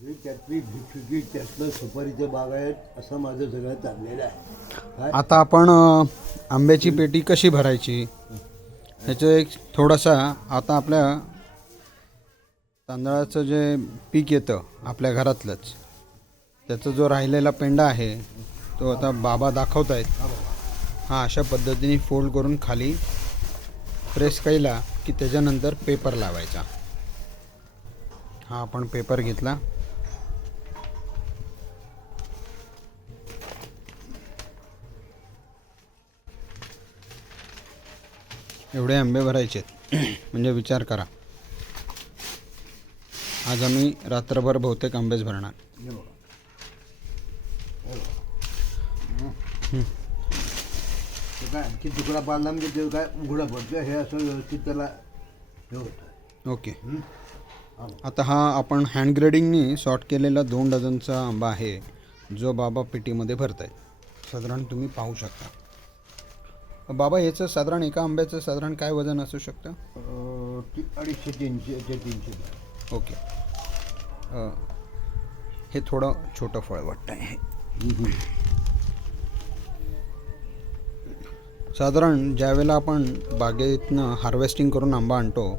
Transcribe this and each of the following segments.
त्यातली भिक्षुकी त्यातलं सुपारीचं बाग आहे असं माझं सगळं चाललेलं आहे. आता आपण आंब्याची पेटी कशी भरायची ह्याचं एक थोडासा आता आपल्या तांदळाचं जे पीक येतं आपल्या घरातलंच त्याचा जो राहिलेला पेंडा आहे तो आता बाबा दाखवत आहेत. हा अशा पद्धतीने फोल्ड करून खाली प्रेस केला की त्याच्यानंतर पेपर लावायचा. हा आपण पेपर घेतला. एवढे आंबे भरायचे म्हणजे विचार करा आज आम्ही रात्रभर बहुतेक आंबेच भरणार. काय आणखी तुकडा पाडला म्हणजे ते काय उघडा पडतो हे असं व्यवस्थित त्याला हे होतं. ओके. आता हा आपण हँड ग्रेडिंगनी सॉर्ट केलेला 2 डझनचा आंबा आहे जो बाबा पेटीमध्ये भरत आहेत. साधारण तुम्ही पाहू शकता. बाबा याचं साधारण एका आंब्याचं साधारण काय वजन असू शकतं? 250-300 ते 300. ओके. हे थोडं छोटं फळ वाटतं आहे. साधारण ज्यावेळेला आपण बागेतनं हार्वेस्टिंग करून आंबा आणतो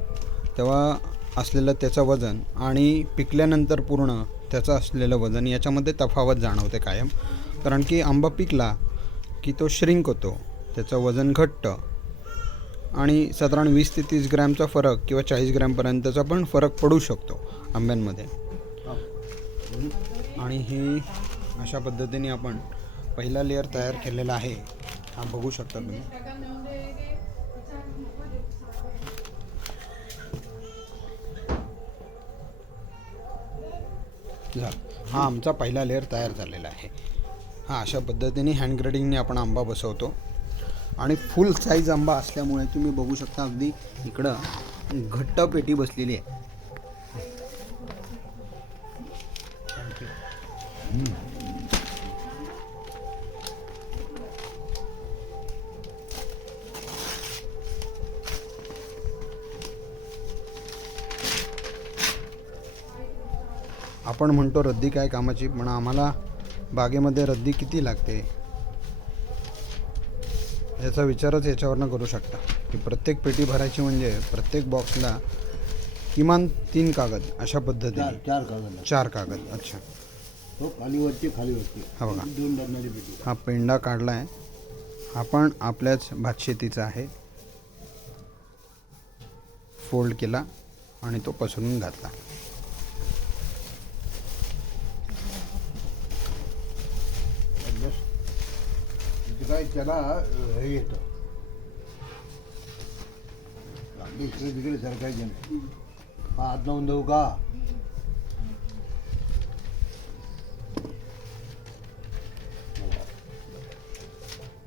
तेव्हा असलेलं त्याचं वजन आणि पिकल्यानंतर पूर्ण त्याचं असलेलं वजन याच्यामध्ये तफावत जाणवते कायम. कारण की आंबा पिकला की तो श्रिंक होतो, त्याचं वजन घटतं आणि साधारण 20 ते 30 ग्रॅमचा फरक किंवा 40 ग्रॅमपर्यंतचा पण फरक पडू शकतो आंब्यांमध्ये. आणि ही अशा पद्धतीने आपण पहिला लेअर तयार केलेला आहे. हा बघू शकता तुम्ही. हा आमचा पहिला लेअर तयार झालेला आहे. हा अशा पद्धतीने हँड ग्रेडिंगने आपण आंबा बसवतो आणि फुल साईज आंबा असल्यामुळे तुम्ही बघू शकता अगदी इकडं घट्ट पेटी बसलेली आहे. आपण म्हणतो रद्दी काय कामाची, पण आम्हाला बागेमध्ये रद्दी किती लागते याचा विचारच याच्यावरनं करू शकता की प्रत्येक पेटी भरायची म्हणजे प्रत्येक बॉक्सला किमान 3 कागद अशा पद्धतीने 4 कागद. अच्छा. तो खालीवरती हा बघा 2 डझनाची पेटी. हा पेंडा काढला आहे. हा पण आपल्याच भातशेतीचा आहे. फोल्ड केला आणि तो पसरून घातला. काय त्याला हे येतं इकडे तिकडे सरकायचे नाही. हा हात लावून देऊ का?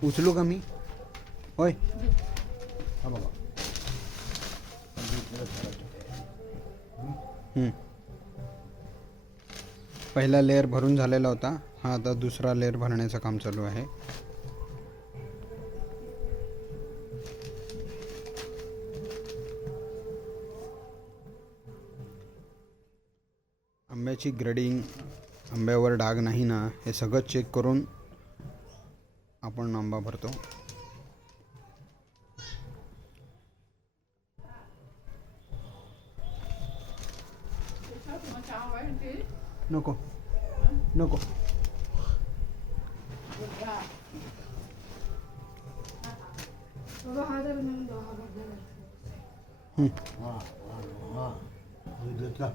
उचलू का मी? होय. हा बघा. पहिला लेअर भरून झालेला होता. हा आता दुसरा लेअर भरण्याचं काम चालू आहे. आंब्याची ग्रेडिंग, आंब्यावर डाग नाही ना हे सगळं चेक करून आपण आंबा भरतो. नको नको. हा